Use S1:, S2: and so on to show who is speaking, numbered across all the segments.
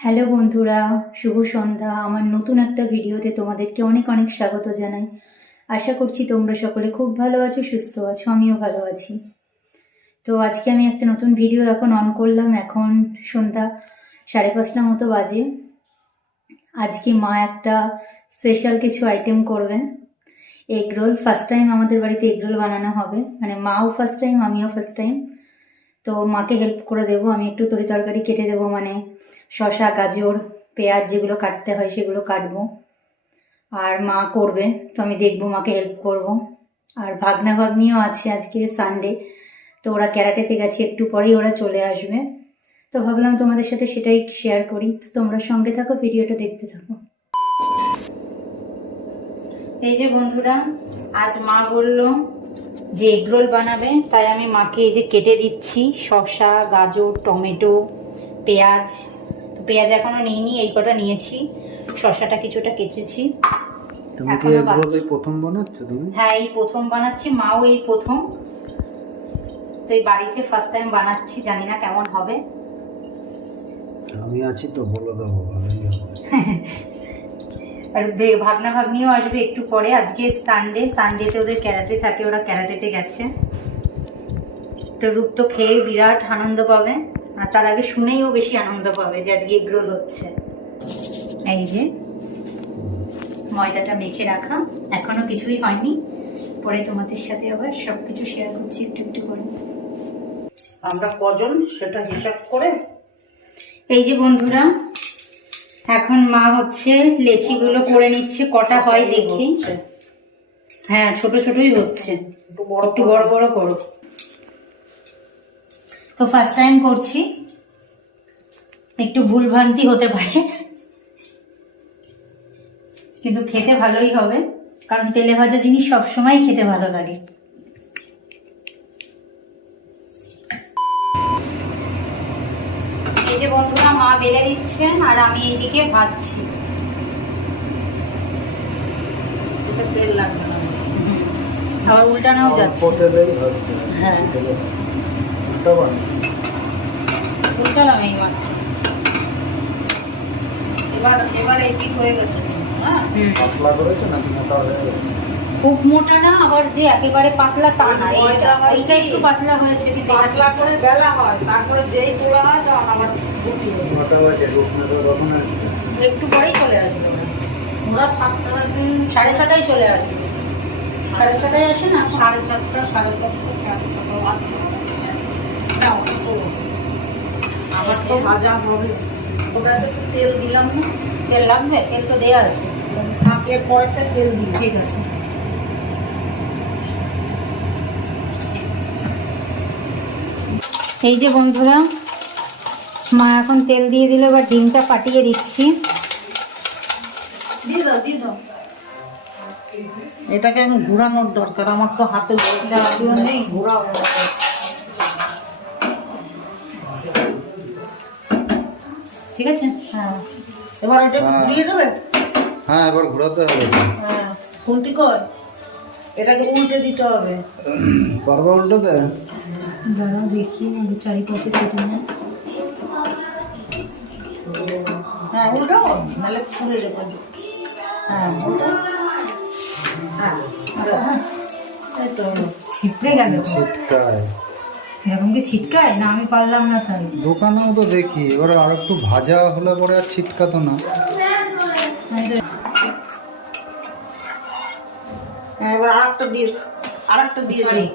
S1: Hello বন্ধুরা, শুভ সন্ধ্যা। আমার নতুন একটা ভিডিওতে তোমাদেরকে অনেক অনেক স্বাগত জানাই। আশা করছি তোমরা সকলে খুব ভালো আছো, সুস্থ আছো, আমিও ভালো আছি। তো আজকে আমি একটা নতুন ভিডিও এখন অন করলাম। এখন সন্ধ্যা সাড়ে পাঁচটা মতো বাজে। আজকে মা একটা স্পেশাল কিছু আইটেম করবে। Egg roll. ফার্স্ট টাইম আমাদের বাড়িতে এগ রোল বানানো হবে। মানে মাও ফার্স্ট টাইম আমিও ফার্স্ট টাইম তো মাকে হেল্প করে দেবো। আমি একটু তরি তরকারি কেটে দেবো। মানে শসা, গাজর, পেঁয়াজ যেগুলো কাটতে হয় সেগুলো কাটবো। আর মা করবে, তো আমি দেখব, মাকে হেল্প করব। আর ভাগনা ভাগ্নিও আছে আজকে সানডে তো ওরা ক্যারাটেতে গেছে, একটু পরেই ওরা চলে আসবে। তো ভাবলাম তোমাদের সাথে সেটাই শেয়ার করি। তো তোমরা সঙ্গে থাকো, ভিডিওটা দেখতে থাকো। এই যে বন্ধুরা, আজ মা বলল যে এগরোল বানাবে, তাই আমি মাকে এই যে কেটে দিচ্ছি, শসা, গাজর, টমেটো, পেঁয়াজ। পেঁয়াজ এখনও নিইনি এই কটা নিয়েছি। শসাটা কিছুটা কেটেছি।
S2: তুমি কি
S1: এখনও
S2: এগ
S1: বাকি।
S2: রোল এই প্রথম বানাচ্ছ তুমি?
S1: হ্যাঁ এই প্রথম বানাচ্ছি মাও এই প্রথম। তো এই বাড়িতে ফার্স্ট টাইম বানাচ্ছি জানি না কেমন হবে।
S2: আমি আছি তো বলে দেবো ভালোই
S1: আর বে- ভাগনা ভাগ্নিও আসবে একটু পরে। আজকে সানডে সানডেতে ওদের ক্যারাটে থাকে ওরা ক্যারাটেতে গেছে। তো রূপ তো খেয়ে বিরাট আনন্দ পাবে। আর তার আগে শুনেই ও বেশি আনন্দ পাবে যে আজকে এগরোল হচ্ছে। এই যে ময়দাটা মেখে রাখা। এখনও কিছুই হয়নি। পরে তোমাদের সাথে আবার সব কিছু শেয়ার করছি একটু একটু করে।
S3: আমরা কজন সেটা হিসাব করে?
S1: এই যে বন্ধুরা এখন মা হচ্ছে লেচিগুলো করে নিচ্ছে কটা হয় দেখি। হ্যাঁ ছোট ছোটই হচ্ছে।
S3: বড়
S1: একটু বড় বড় করো। তো ফার্স্ট টাইম করছি। একটু ভুলভ্রান্তি হতে পারে। কিন্তু খেতে ভালোই হবে। কারণ তেলে ভাজা জিনিস সবসময় খেতে ভালো লাগে। এই যে বন্ধুরা মা বেলে দিচ্ছেন আর আমি এইদিকে ভাজছি।
S3: তেল লাগবে
S1: আবার উল্টানোও যাচ্ছে। হ্যাঁ। উল্টালাম এই
S3: এবার এবার এই হয়ে গেছে।
S2: পাতলা করেছ নাকি মোটা গেছে?
S1: খুব মোটা না আবার যে একেবারে পাতলা তা না এইটা একটু পাতলা হয়েছে কিন্তু
S3: পাতলা করে বেলা হয় তারপরে যেই তোলা হয় তখন আবার হয়ে
S1: একটু পরেই চলে আসবে।
S3: ওরা সাতটা
S1: সাড়ে ছটায় চলে আসবে। সাড়ে ছটায় আসে না?
S3: সাড়ে চারটা সাড়ে পাঁচটা সাড়ে ছটা তো আবার তো ভাজা হবে ওটা একটু তেল দিলাম না
S1: তেল লাগবে তেল তো দেয়া আছে
S3: তেল
S1: ঠিক আছে এই যে বন্ধুরা মা এখন তেল দিয়ে দিল এবার ডিমটা ফাটিয়ে দিচ্ছি।
S3: দাও এটাকে আমি ঘোরানোর দরকার আমার তো হাতে নেই ঘোরাও
S1: ঠিক আছে? হ্যাঁ।
S3: এবার ওটা
S2: হ্যাঁ।
S3: ঘুরিয়ে দেবে?
S2: হ্যাঁ এবার ঘোরাতে হবে।
S3: হ্যাঁ। খুন্তি কয় এটাকে উল্টে দিতে হবে।
S2: পারবা উল্টাতে?
S1: দাঁড়াও দেখি আমি চারিপাশে কেটে নেয়
S3: হ্যাঁ উল্টাও। নাহলে পুড়ে যাবে হ্যাঁ উল্টাও হ্যাঁ হ্যাঁ। এই তো।
S1: ছিপড়ে গেল।
S2: ছিটকায়।
S1: এরকম কি ছিটকায়? না আমি পারলাম না তাই
S2: দোকানেও তো দেখি এবার আর একটু ভাজা হলে পরে আর ছিটকাতো না।
S3: হ্যাঁ, এবার আরেকটা দিয়ে আরেকটা দিয়ে
S1: সরি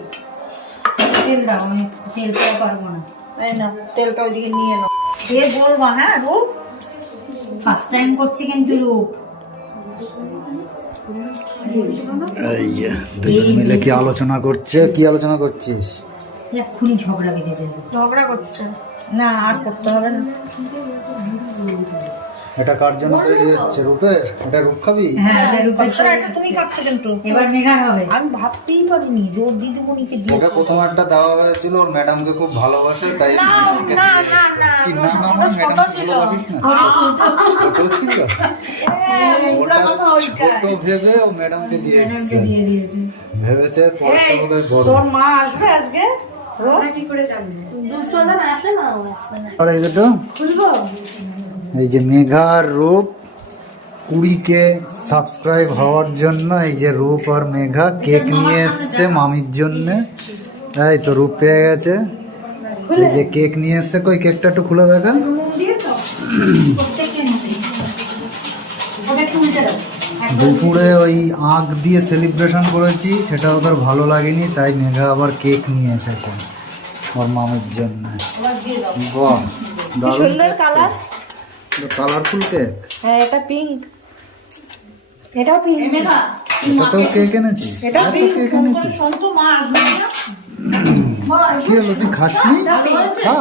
S1: তেল দাও আমি তেল দেওয়া পারব না।
S3: এই না তেলটা ওইদিকে নিয়ে নাও। দিয়ে বলবা হ্যাঁ রূপ?
S1: ফার্স্ট টাইম করছি কিন্তু রূপ।
S2: এই দুজন মিলে কি আলোচনা করছে? কি আলোচনা করছিস?
S1: এক্ষুনি ঝগড়া বেঁধে যাবে।
S3: ঝগড়া করছে। না আর করতে হবে না।
S2: এটা কার জন্য তৈরি হচ্ছে রূপের? এটা রূপ খাবি?
S1: হ্যাঁ এটা রূপের
S3: শোনো, এটা তুমি কাটছো কিন্তু
S1: এবার মেঘার হবে।
S3: আমি ভাবতেই পারিনি যে ওর দিদিমণিকে দিয়ে
S2: ওকে প্রথম একটা দেওয়া হয়েছিল ওর ম্যাডামকে খুব ভালোবাসে তাই
S3: না, না, না, না, না,
S2: না না
S3: ওটা ছোট ছিল।
S2: ছোট ছিল।
S3: ওটা
S2: ওটা ছোট ভেবে ও ম্যাডামকে দিয়ে
S1: ম্যাডামকে দিয়ে দিয়েছে।
S2: ভেবেছে বড়।
S3: তোর মা আসবে আজকে?
S2: আর এই দুটো? এই যে মেঘার রূপ কুড়িকে সাবস্ক্রাইব হওয়ার জন্য এই যে রূপ আর মেঘা কেক নিয়ে এসছে মামির জন্য। এই তো রূপ পেয়ে গেছে। এই যে কেক নিয়ে এসছে। কই কেকটা একটু খুলে দেখা। দুপুরে ওই আখ দিয়ে সেলিব্রেশন করেছি সেটা ওদের ভালো লাগেনি তাই মেঘা আবার কেক নিয়ে এসেছে ওর মামির জন্য। বাহ
S4: সুন্দর কালার
S2: কালারফুল কেক
S4: হ্যাঁ এটা পিঙ্ক এটাও পিঙ্ক
S3: মেঘা,
S2: এটাও কেক এনেছিস?
S4: এটা
S2: এত কেক
S3: ফোন করে
S2: এনেছিস?
S3: শোন তো, মা আসবে না?
S2: কি হলো তুই খাসনি? খা।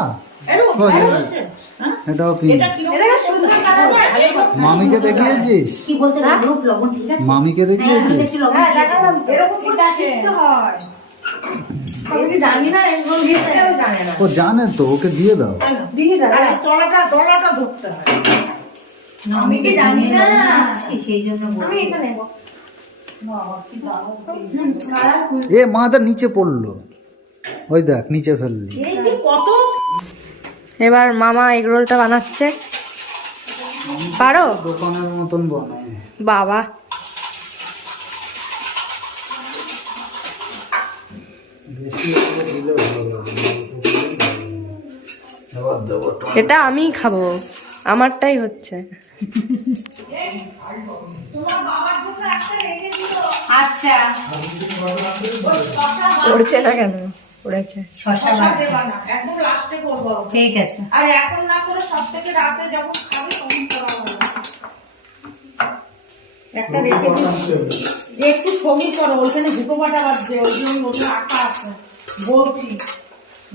S3: এরো,
S2: কই,
S3: ভালো
S2: এরো।
S3: হয়েছে? হ্যাঁ?
S2: এটাও পিঙ্ক
S3: এটা
S4: সুন্দর কালার
S2: মামিকে দেখিয়েছিস?
S1: কি বলতে লবণ ঠিক আছে?
S2: মামিকে দেখিয়েছিস?
S1: একটু লবণ
S4: হ্যাঁ দেখালাম
S3: এরকম
S4: আছে।
S3: হয়।
S4: আমি কি জানি না এগুলো দিতে জানে
S2: ও জানে তো ওকে দিয়ে দাও।
S4: দিয়ে দাও।
S3: আর তলাটা ধরতে হয়।
S4: আমি কি জানি না।
S1: সেই জন্য
S4: আমি এটা নেব
S3: বাবা, কি দারুণ।
S4: কালার
S2: এ মাথা নিচে পড়ল। ওই দেখ নিচে ফেললি।
S3: কত
S4: এবার মামা এগ রোলটা বানাচ্ছে। পারো?
S2: দোকানের মতন বানায়
S4: বাবা। এটা আমিই খাব আমারটাই হচ্ছে।
S3: তোমার বাবার জন্য একটা রেখে দিও
S1: আচ্ছা
S4: পড়ছে না কেন পড়েছে
S1: শশা
S3: করব
S1: ঠিক আছে।
S3: আর এখন না করে সব থেকে রাতে যখন খাবে তখন করা হবে একটা রেখে একটু ছবি করো ওইখানে দুটো বাটা বাজছে ওই জন্য ওটা আঁকা আছে। বলছি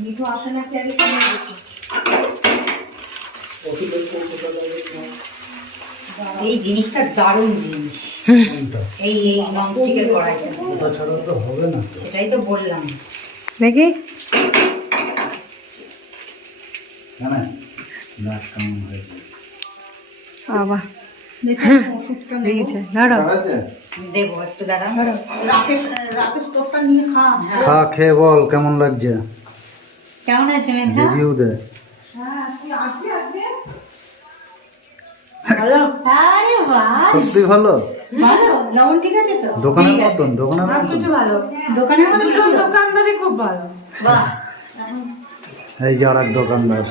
S3: মিঠু আসে নাকি আগে কিনে
S1: এই জিনিসটা দারুণ জিনিস। এই এই ননস্টিকের কড়াইটা।
S2: ছাড়া তো হবে না।
S1: সেটাই তো বললাম।
S4: দেখি
S2: জানে দেখ কেমন হয়েছে
S4: বাবা দেখেছে দাঁড়াও
S2: ঠিক আছে?
S1: দেবো একটু
S3: খা।
S2: খা খেয়ে বল কেমন লাগছে?
S1: কেমন আছে মেঘা
S2: রিভিউ দে।
S3: হ্যাঁ
S2: সত্যি ভালো?
S1: আছে তো?
S2: দোকানের মতন দোকানের
S4: সব
S2: মতন।
S4: কিছু ভালো।
S1: দোকানের মতো
S4: দুজন
S1: ছিল?
S4: দোকানদারই খুব ভালো।
S2: এই যে আর এক দোকানদার।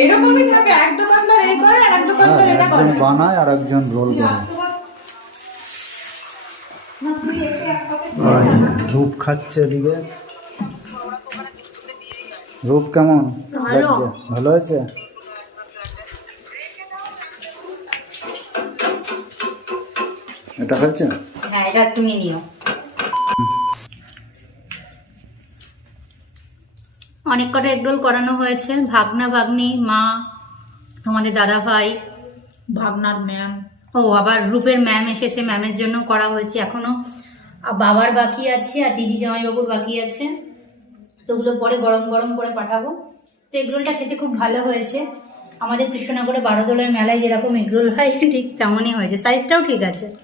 S4: এরকমই থাকে এক দোকানদার এই করে আর এক
S2: হ্যাঁ
S4: দোকানদার এটা করে।
S2: একজন বানায় আর একজন রোল করে। রূপ খাচ্ছে এদিকে। রূপ কেমন? লাগছে ভালো আছে এটা খাচ্ছে?
S1: হ্যাঁ এটা তুমি নিও। অনেক কটা এগরোল করানো হয়েছে। ভাগনা ভাগ্নি মা তোমাদের দাদা ভাই।
S3: ভাবনার ম্যাম
S1: ও আবার রূপের ম্যাম এসেছে। ম্যামের জন্য করা হয়েছে এখনও। আ- বাবার বাকি আছে আর দিদি জামাইবাবুর বাকি আছে। তো ওগুলো পরে গরম গরম করে পাঠাবো। তো এগরোলটা খেতে খুব ভালো হয়েছে। আমাদের কৃষ্ণনগরে বারো বারোদোলের মেলায় যেরকম এগরোল হয় ঠিক তেমনই হয়েছে। সাইজটাও ঠিক আছে।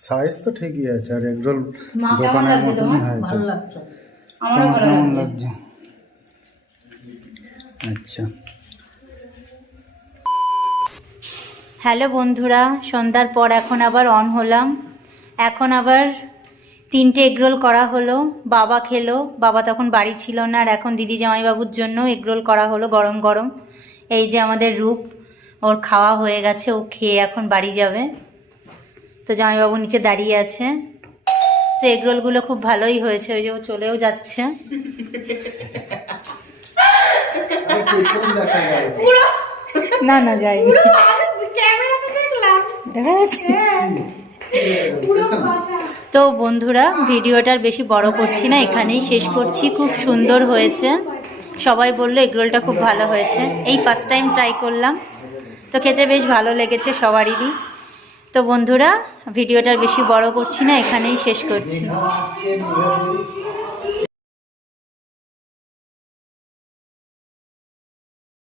S2: সাইজ তো ঠিকই আছে আর এগরোল
S1: মা কেমন
S2: দোকানের মতনই
S1: তোমার?
S2: হয়েছে।
S3: ভালো লাগছে।
S1: আমারও ভালো লাগছে?
S2: আচ্ছা।
S1: হ্যালো বন্ধুরা, সন্ধ্যার পর এখন আবার অন হলাম। এখন আবার তিনটে এগরোল করা হলো, বাবা খেলো, বাবা তখন বাড়ি ছিল না আর এখন দিদি জামাইবাবুর জন্য এগরোল করা হলো গরম গরম। এই যে আমাদের রূপ, ওর খাওয়া হয়ে গেছে, ও খেয়ে এখন বাড়ি যাবে। তো জামাইবাবু নিচে দাঁড়িয়ে আছে। তো এগরোলগুলো খুব ভালোই হয়েছে, ওই যে ও চলেও যাচ্ছে। না না যাইনি দেখা যাচ্ছে। তো বন্ধুরা ভিডিওটার বেশি বড় করছি না এখানেই শেষ করছি। খুব সুন্দর হয়েছে। সবাই বলল এগরোলটা খুব ভালো হয়েছে। এই ফার্স্ট টাইম ট্রাই করলাম। তো খেতে বেশ ভালো লেগেছে সবারই। তো বন্ধুরা ভিডিওটার বেশি বড় করছি না এখানেই শেষ করছি।